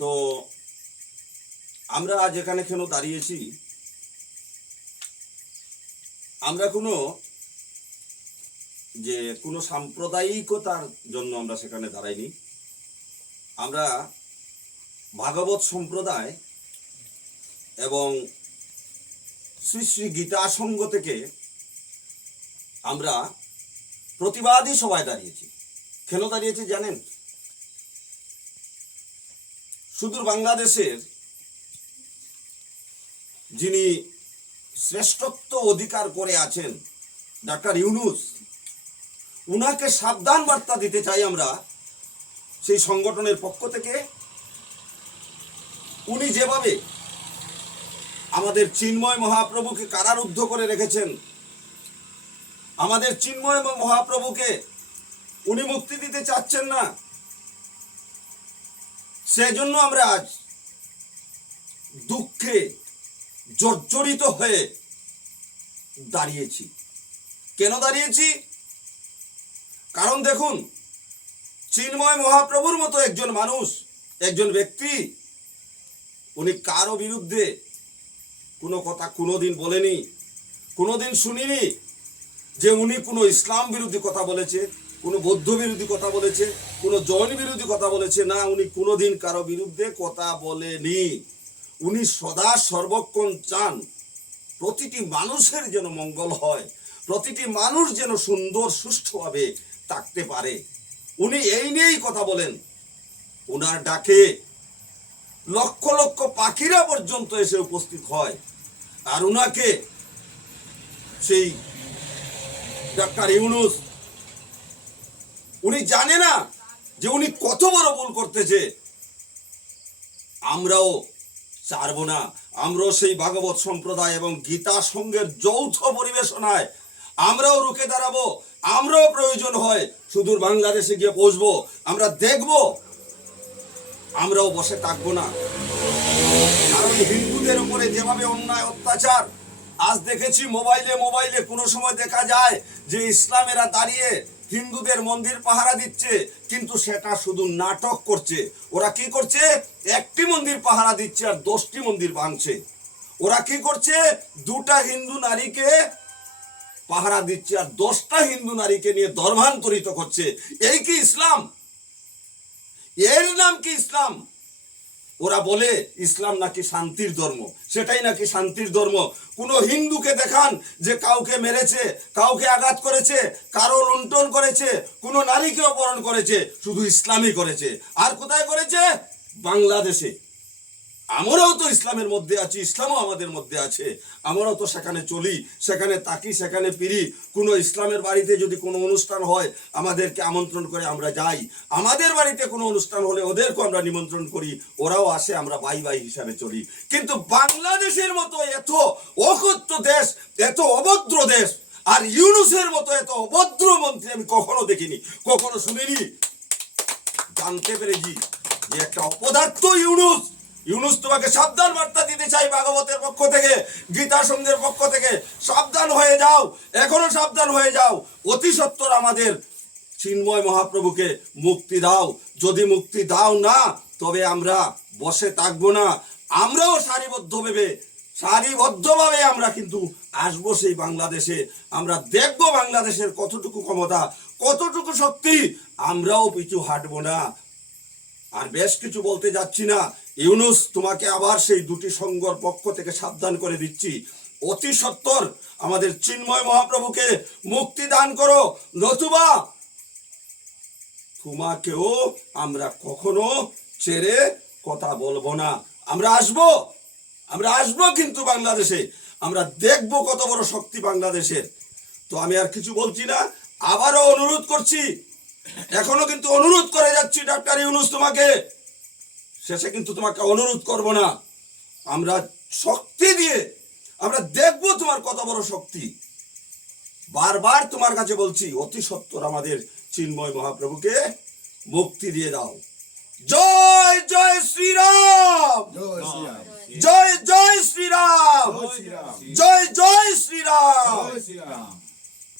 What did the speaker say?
তো আমরা আজ এখানে কেন দাঁড়িয়েছি, আমরা কোনো সাম্প্রদায়িকতার জন্য আমরা সেখানে দাঁড়াইনি। আমরা ভাগবত সম্প্রদায় এবং শ্রী শ্রী গীতা সংঘ থেকে আমরা প্রতিবাদী সভায় দাঁড়িয়েছি। কেন দাঁড়িয়েছি জানেন? সুদূর বাংলাদেশের যিনি শ্রেষ্ঠত্ব অধিকার করে আছেন ডাক্তার ইউনূস, উনাকে সাবধান বার্তা দিতে চাই আমরা সেই সংগঠনের পক্ষ থেকে। উনি যেভাবে আমাদের চিন্ময় মহাপ্রভুকে কারারুদ্ধ করে রেখেছেন, আমাদের চিন্ময় মহাপ্রভুকে উনি মুক্তি দিতে চাচ্ছেন না, সেজন্য আমরা আজ দুঃখে জর্জরিত হয়ে দাঁড়িয়েছি। কেন দাঁড়িয়েছি? কারণ দেখুন, চিন্ময় মহাপ্রভুর মতো একজন মানুষ, একজন ব্যক্তি, উনি কারো বিরুদ্ধে কোনো কথা কোনোদিন বলেনি, কোনোদিন শুনিনি যে উনি কোনো ইসলাম বিরোধী কথা বলেছে, কোনো বৌদ্ধ বিরোধী কথা বলেছে, কোনো জৈন বিরোধী কথা বলেছে। না, উনি কোনোদিন কারো বিরুদ্ধে কথা বলেনি। উনি সদা সর্বক্ষণ চান প্রতিটি মানুষের যেন মঙ্গল হয়, প্রতিটি মানুষ যেন সুন্দর সুষ্ঠুভাবে থাকতে পারে। উনি এই নিয়েই কথা বলেন। ওনার ডাকে লক্ষ লক্ষ পাখিরা পর্যন্ত এসে উপস্থিত হয়। আর উনাকে সেই ডাক্তার ইউনূস, উনি জানে না যে উনি কত বড় ভুল করতেছে। আমরাও ছাড়বো না। আমরাও সেই ভাগবত সম্প্রদায় এবং গীতা সংঘের যৌথ পরিবেশনায় আমরাও রুখে দাঁড়াবো। আমরাও প্রয়োজন হয় সুদূর বাংলাদেশে গিয়ে বসবো, আমরা দেখব, আমরাও বসে থাকবো না। কারণ হিন্দুদের উপরে যেভাবে অন্যায় অত্যাচার আজ দেখেছি, মোবাইলে কোনো সময় দেখা যায় যে ইসলামেরা দাঁড়িয়ে হিন্দুদের মন্দির পাহারা দিচ্ছে, কিন্তু সেটা শুধু নাটক করছে। ওরা কি করছে? একটি মন্দির পাহারা দিচ্ছে আর 10টি মন্দির ভাঙছে। ওরা কি করছে? 2টা হিন্দু নারীকে পাহারা দিচ্ছে আর 10টা হিন্দু নারীকে নিয়ে ধর্মান্তরিত করছে। এই কি ইসলাম? এর নাম কি ইসলাম? ওরা বলে ইসলাম নাকি শান্তির ধর্ম, সেটাই নাকি শান্তির ধর্ম। কোন হিন্দুকে দেখান যে কাউকে মেরেছে, কাউকে আঘাত করেছে, কারো লুণ্ঠন করেছে, কোন নারীকে অপহরণ করেছে, শুধু ইসলামই করেছে। আর কোথায় করেছে? বাংলাদেশে। আমরাও তো ইসলামের মধ্যে আছি, ইসলামও আমাদের মধ্যে আছে। আমরাও তো সেখানে চলি, সেখানে থাকি, সেখানে ফিরি। কোনো ইসলামের বাড়িতে যদি কোনো অনুষ্ঠান হয় আমাদেরকে আমন্ত্রণ করে আমরা যাই। আমাদের বাড়িতে কোনো অনুষ্ঠান হলে ওদেরকেও আমরা নিমন্ত্রণ করি, ওরাও আসে, আমরা ভাই ভাই হিসাবে চলি। কিন্তু বাংলাদেশের মতো এত অকথ্য দেশ, এত অভদ্র দেশ, আর ইউনূসের মতো এত অভদ্র মন্ত্রী আমি কখনো দেখিনি, কখনো শুনিনি। জানতে পেরেছি যে একটা অপদার্থ ইউনূস। তোমাকে সাবধান বার্তা দিতে চাই ভাগবতের পক্ষ থেকে, গীতা সংঘের পক্ষ থেকে। সাবধান হয়ে যাও, এখনো সাবধান হয়ে যাও। অতি সত্বর আমাদের চিন্ময় মহাপ্রভুকে মুক্তি দাও। যদি মুক্তি দাও না, তবে আমরা বসে থাকবো না। আমরাও সারিবদ্ধভাবে আমরা কিন্তু আসবো সেই বাংলাদেশে। আমরা দেখবো বাংলাদেশের কতটুকু ক্ষমতা, কতটুকু শক্তি। আমরাও পিছু হাঁটবো না। আর বেশ কিছু বলতে যাচ্ছি না। ইউনূস, তোমাকে আবার সেই 2টি সংঘর পক্ষ থেকে সাবধান করে দিচ্ছি, অতি সত্বর আমাদের চিন্ময় মহাপ্রভুকে মুক্তি দান করো, নতুবা তোমাকেও আমরা কখনো ছেড়ে কথা বলবো না। আমরা আসবো কিন্তু বাংলাদেশে। আমরা দেখবো কত বড় শক্তি বাংলাদেশের। তো আমি আর কিছু বলছি না, আবারও অনুরোধ করছি, এখনো কিন্তু অনুরোধ করে যাচ্ছি ডাক্তার ইউনূস তোমাকে। শেষে কিন্তু তোমাকে অনুরোধ করব না। আমরা শক্তি দিয়ে আমরা দেখবো তোমার কত বড় শক্তি। বারবার তোমার কাছে বলছি, অতি সত্বর আমাদের চিন্ময় মহাপ্রভুকে মুক্তি দিয়ে দাও। জয় জয় শ্রীরাম, জয় জয় শ্রীরাম, জয় জয় শ্রীরাম।